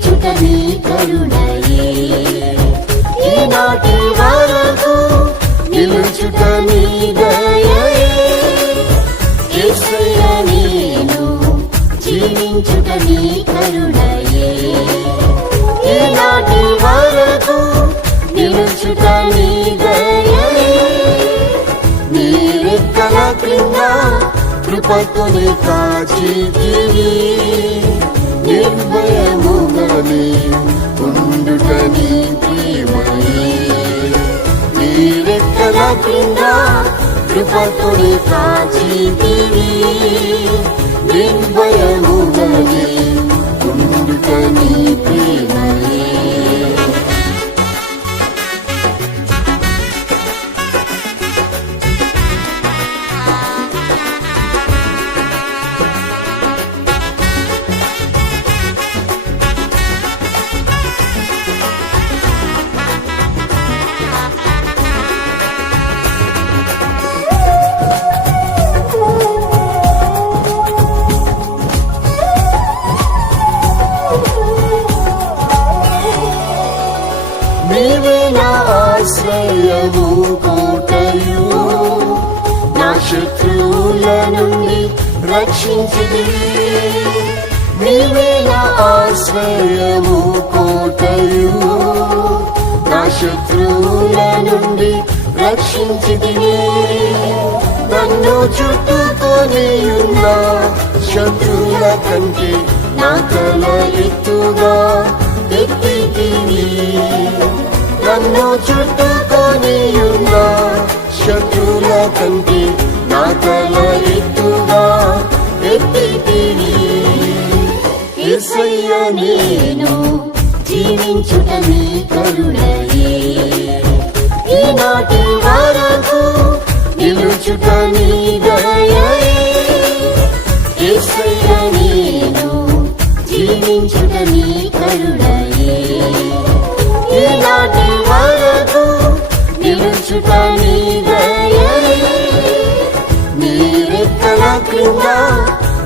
జీవించుట నీ కరుణయే ఈనాటి వరకు నిలుచుట నీ దయయే యేసయ్యా నేను జీవించుట నీ కరుణయే ఈనాటి వరకు నిలుచుట నీ దయయే నీ రెక్కల క్రింద కృపతోనే కాచితివి నిర్భయముగానే ఉండుట నీ ప్రేమయే నీ రెక్కల క్రింద కృపతోనే కాచితివి నిర్భయముగానే ఉండుట నీ ప్రేమయే నీవే నా ఆశ్రయము కోటయు నా శత్రువుల నుండి రక్షించితివి నీవే నా ఆశ్రయము కోటయు నా శత్రువుల నుండి రక్షించితివి నన్ను చుట్టుకొని ఉన్న శత్రువుల కంటే నా తల ఎత్తుగా ఎత్తితివి నన్ను చుట్టుకొని ఉన్న శత్రువుల కంటే నా తల ఎత్తుగా ఎత్తితివి యేసయ్యా నేను జీవించుట నీ కరుణయే ఈనాటి వరకు నిలుచుట నీ దయయే యేసయ్యా నేను జీవించుట నీ కరుణయే ఈనాటి వరకు నిలుచుట నీ దయయే నీ రెక్కల క్రింద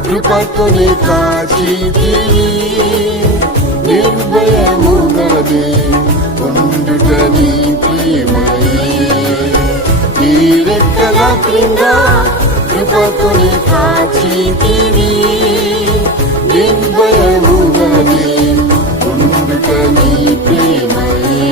కృపతోనే కాచితివి నిర్భయముగానే ఉండుట నీ ప్రేమయే నీ రెక్కల క్రింద కృపతోనే కాచితివి నిర్భయముగానే ఉండుట నీ ప్రేమయే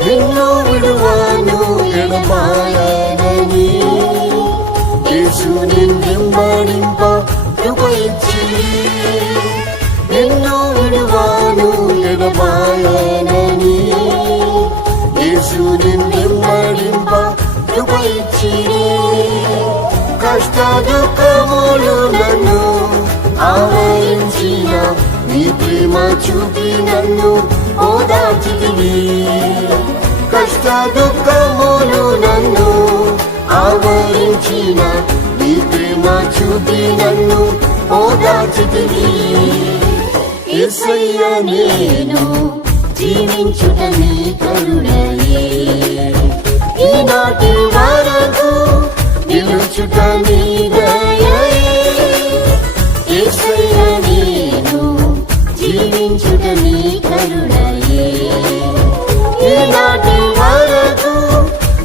నిన్ను విడువను ఎడబాయనని యేసు నిన్నెంబడింప కృప ఇచ్చి నిన్ను విడువను ఎడబాయనని యేసు నిన్నెంబడింప కృప ఇచ్చి కష్ట దుఃఖములు నన్ను ఆవరించిన నీ ప్రేమ చూపి నన్ను ఓదార్చితివి కష్ట దుఃఖములు నన్ను ఆవరించిన నీ ప్రేమ చూపి నన్ను ఓదార్చితివి యేసయ్యా నేను జీవించుట నీ కరుణయే ఈనాటి వరకు నిలుచుట నీ దయయే యేసయ్యా నేను జీవించుట నీ కరుణయే ఈనాటి వరకు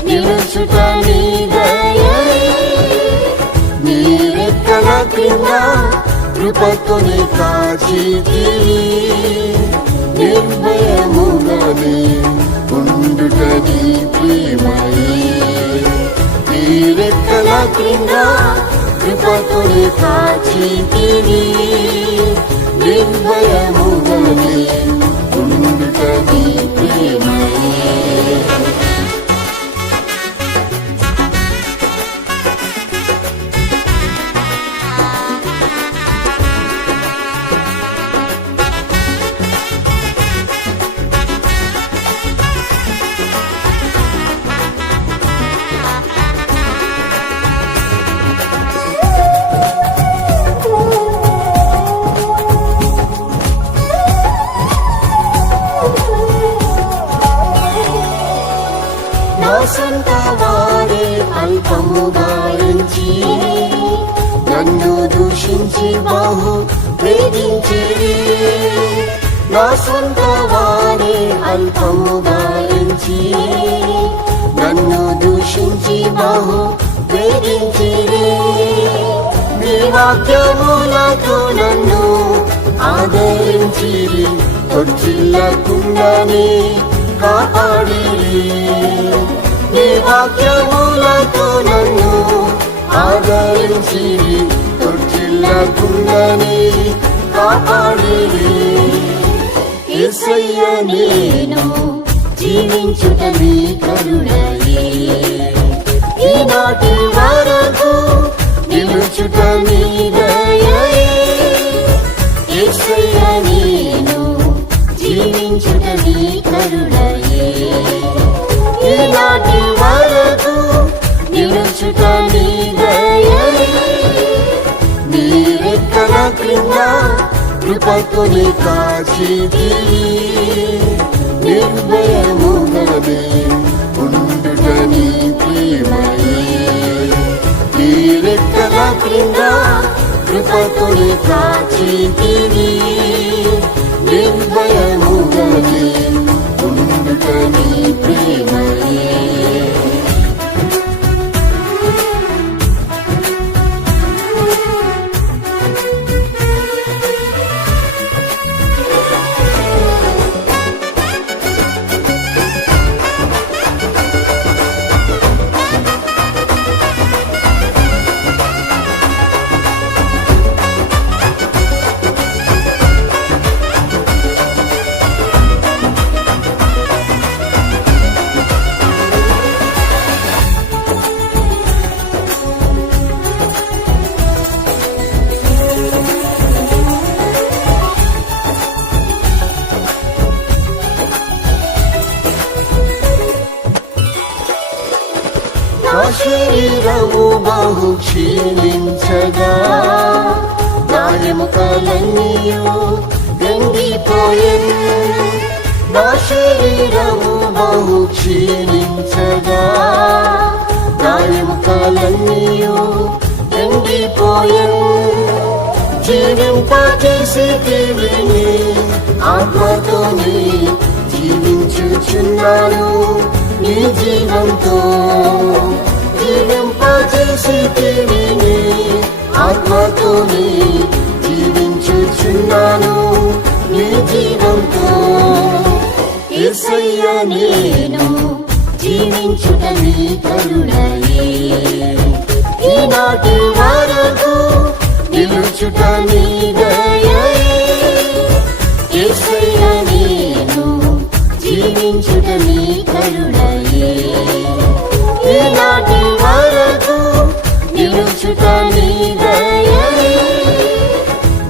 నిలుచుట నీ దయయే నీ రెక్కల క్రింద కృపతోనే కాచితివి నిర్భయముగానే ఉండుట నీ ప్రేమయే నీ రెక్కల క్రింద కృపతోనే కాచితివి నిర్భయముగానే ఉండుట నీ ప్రేమయే. నా సొంత వారే అల్పముగా ఎంచి నన్ను దూషించి బహు వేధించిరి. నా సొంత వారే అల్పముగా ఎంచి నన్ను దూషించి బహు వేధించిరి. నీ వాక్యములతో నన్ను ఆదరించిరి, తొట్టిల్లకుండానే కాపాడిరి. నీ వాక్యములతో నన్ను ఆదరించిరి, తొట్టిల్లకుండానే కాపాడిరి. యేసయ్య నేను జీవించుట నీ కరుణయే, ఈనాటి వరకు నిలుచుట నీ దయయే. యేసయ్య నేను జీవించుట నీ కరుణయే, ఈనాటి వరకు నిలుచుట నీ దయయే. నీ రెక్కల క్రింద కృపతోని కాచితివి, నిర్భయముగానే ఉండుట నీ ప్రేమయే. నీ రెక్కల క్రింద కృపతోని కాచితివి, నిర్భయముగానే ఉండుట నీ ప్రేమయే. నా శరీరము బహు క్షీణించగా, నా ఎముకలన్నీయు ఎండిపోయెను. నా శరీరము బహు క్షీణించగా, నా ఎముకలన్నీయు ఎండిపోయెను. జీవింపజేసితివి నీ ఆత్మతోని జీవించుచున్నాను నీ జీవంతో. జీవింపజేసితివి నీ ఆత్మతోని జీవించుచున్నాను నీ జీవంతో. యేసయ్య నేను జీవించుట నీ కరుణయే, ఈనాటి వరకు నిలుచుట నీ దయయే. యేసయ్య నేను జీవించుట నీ కరుణయే, ఈనాటి వరకు నిలుచుట నీ దయయే.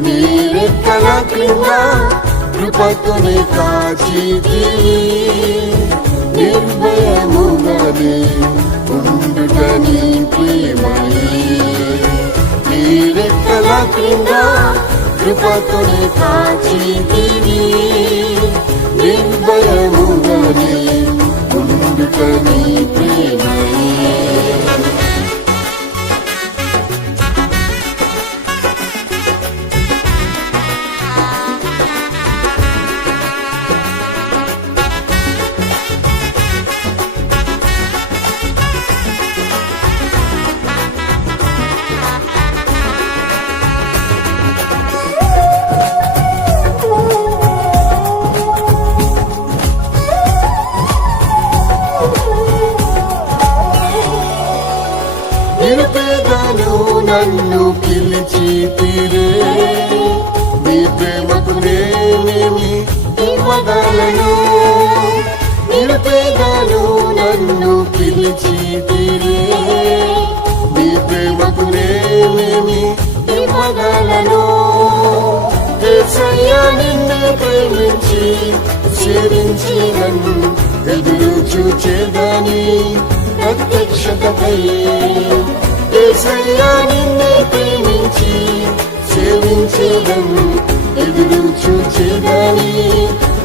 నీ రెక్కల క్రింద కృపతోని కాచితివి, నిర్భయముగానే ఉండుట నీ ప్రేమయే. నీ రెక్కల క్రింద కృపతోని కాచితివి, నిర్భయముగానే ఉండుట నీ ప్రేమయే. నిరుపేదను నన్ను పిలిచితిరే, నీ ప్రేమకు నేనేమి ఇవ్వగలను నిరుపేదను నన్ను పిలిచితిరే నీ ప్రేమకు నేనేమి ఇవ్వగలను యేసయ్యా నిన్ను ప్రేమించి సేవించి నన్ను ఎదురు చూచేదని ప్రత్యక్షతపై యేసయ్యా నిన్ను ప్రేమించి సేవించేదను ఎదురు చూచేదని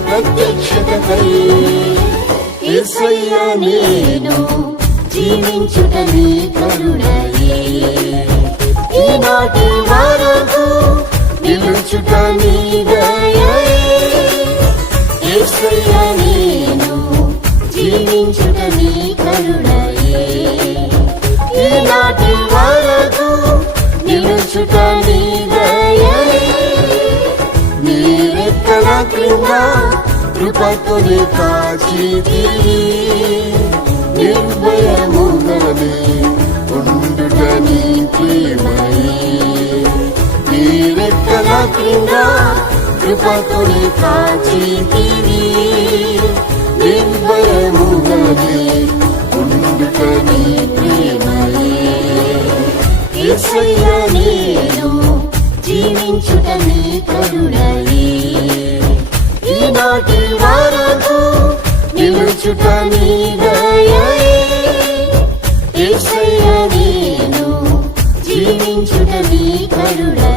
ప్రత్యక్షతపై యేసయ్యా నేను జీవించుట నీ కరుణయే ఈనాటి వరకు నిలుచుట నీ దయయే యేసయ్యా నేను జీవించుట నీ కరుణయే ఈనాటి వరకు నిలుచుట నీ దయయే నీ రెక్కల క్రింద కృపతోనే కాచితివి నిర్భయముగానే ఉండుట నీ ప్రేమయే నీ రెక్కల క్రింద కృపతోనే కాచితివి నిర్భయముగానే ఉండుట నీ ప్రేమయే యేసయ్యా నేను జీవించుట నీ కరుణయే ఈనాటి వరకు నిలుచుట నీ దయయే యేసయ్యా నేను జీవించుట నీ కరుణయే